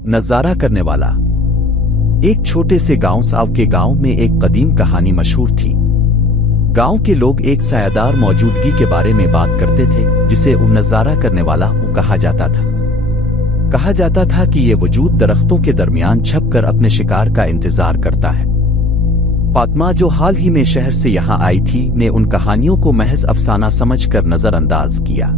नजारा करने वाला। एक छोटे से गांव साव के गांव में एक कदीम कहानी मशहूर थी। गांव के लोग एक सायादार मौजूदगी के बारे में बात करते थे जिसे नजारा करने वाला कहा जाता था। कहा जाता था कि ये वजूद दरख्तों के दरमियान छपकर अपने शिकार का इंतजार करता है। फातिमा जो हाल ही में शहर से यहाँ आई थी ने उन कहानियों को महज अफसाना समझकर नजरअंदाज किया।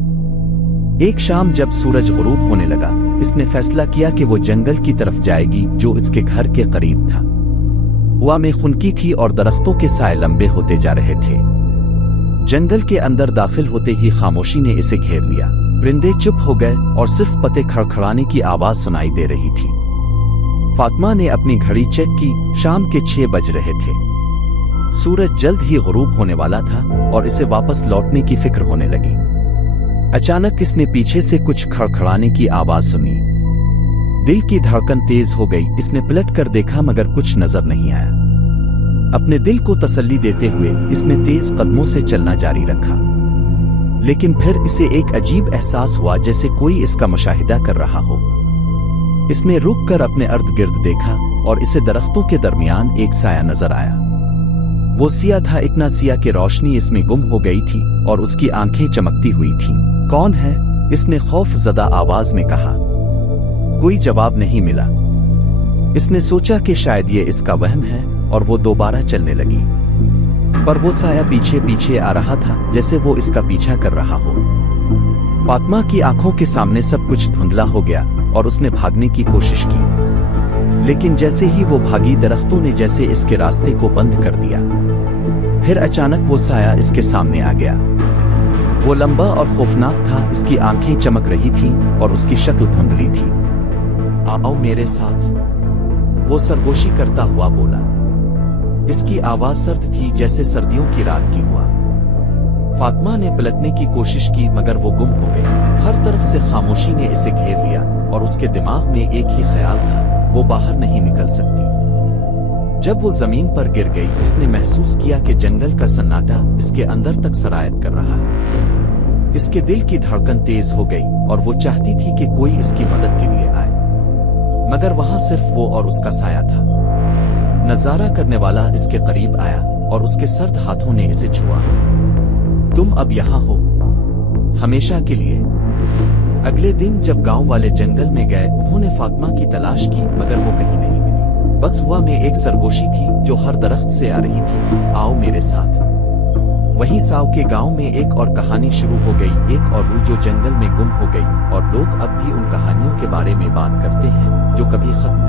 एक शाम जब सूरज गुरूब होने लगा, इसने फैसला किया कि वो जंगल की तरफ जाएगी जो इसके घर के करीब था। हवा में खुनकी थी और दरख्तों के साए लंबे होते जा रहे थे। जंगल के अंदर दाखिल होते ही खामोशी ने इसे घेर लिया। परिंदे चुप हो गए और सिर्फ पत्ते खड़खड़ाने की आवाज सुनाई दे रही थी। फातिमा ने अपनी घड़ी चेक की। शाम के 6 बज रहे थे। सूरज जल्द ही गुरूब होने वाला था और इसे वापस लौटने की फिक्र होने लगी। अचानक इसने पीछे से कुछ खड़खड़ाने की आवाज सुनी। दिल की धड़कन तेज हो गई। इसने पलट कर देखा मगर कुछ नजर नहीं आया। अपने दिल को तसल्ली देते हुए इसने तेज कदमों से चलना जारी रखा, लेकिन फिर इसे एक अजीब एहसास हुआ जैसे कोई इसका मुशाहिदा कर रहा हो। इसने रुक कर अपने अर्द गिर्द देखा और इसे दरख्तों के दरमियान एक साया नजर आया। वो सिया था, इतना सिया कि रोशनी इसमें गुम हो गई थी और उसकी आंखें चमकती हुई थीं। कौन है? इसने खौफजदा आवाज में कहा। कोई जवाब नहीं मिला। इसने सोचा कि शायद ये इसका वहम है और वो दोबारा चलने लगी, पर वो साया पीछे पीछे आ रहा था जैसे वो इसका पीछा कर रहा हो। फातिमा की आंखों के सामने सब कुछ धुंधला हो गया और उसने भागने की कोशिश की, लेकिन जैसे ही वो भागी दरख्तों ने जैसे इसके रास्ते को बंद कर दिया। फिर अचानक वो साया इसके सामने आ गया। वो लंबा और खौफनाक था। इसकी आंखें चमक रही थीं और उसकी शक्ल धुंधली थी। आओ मेरे साथ, वो सरगोशी करता हुआ बोला। इसकी आवाज सर्द थी जैसे सर्दियों की रात की हुआ। फातिमा ने पलटने की कोशिश की मगर वो गुम हो गई। हर तरफ से खामोशी ने इसे घेर लिया और उसके दिमाग में एक ही ख्याल था, वो बाहर नहीं निकल सकती। जब वो जमीन पर गिर गई, इसने महसूस किया कि जंगल का सन्नाटा इसके अंदर तक सरायत कर रहा है। इसके दिल की धड़कन तेज हो गई और वो चाहती थी कि कोई इसकी मदद के लिए आए, मगर वहां सिर्फ वो और उसका साया था। नजारा करने वाला इसके करीब आया और उसके सर्द हाथों ने इसे छुआ। तुम अब यहाँ हो, हमेशा के लिए। अगले दिन जब गांव वाले जंगल में गए, उन्होंने फातिमा की तलाश की मगर वो कहीं नहीं मिली। बस हवा में एक सरगोशी थी जो हर दरख्त से आ रही थी। आओ मेरे साथ। वहीं साव के गांव में एक और कहानी शुरू हो गई। एक और रूह जो जंगल में गुम हो गई और लोग अब भी उन कहानियों के बारे में बात करते हैं जो कभी खत्म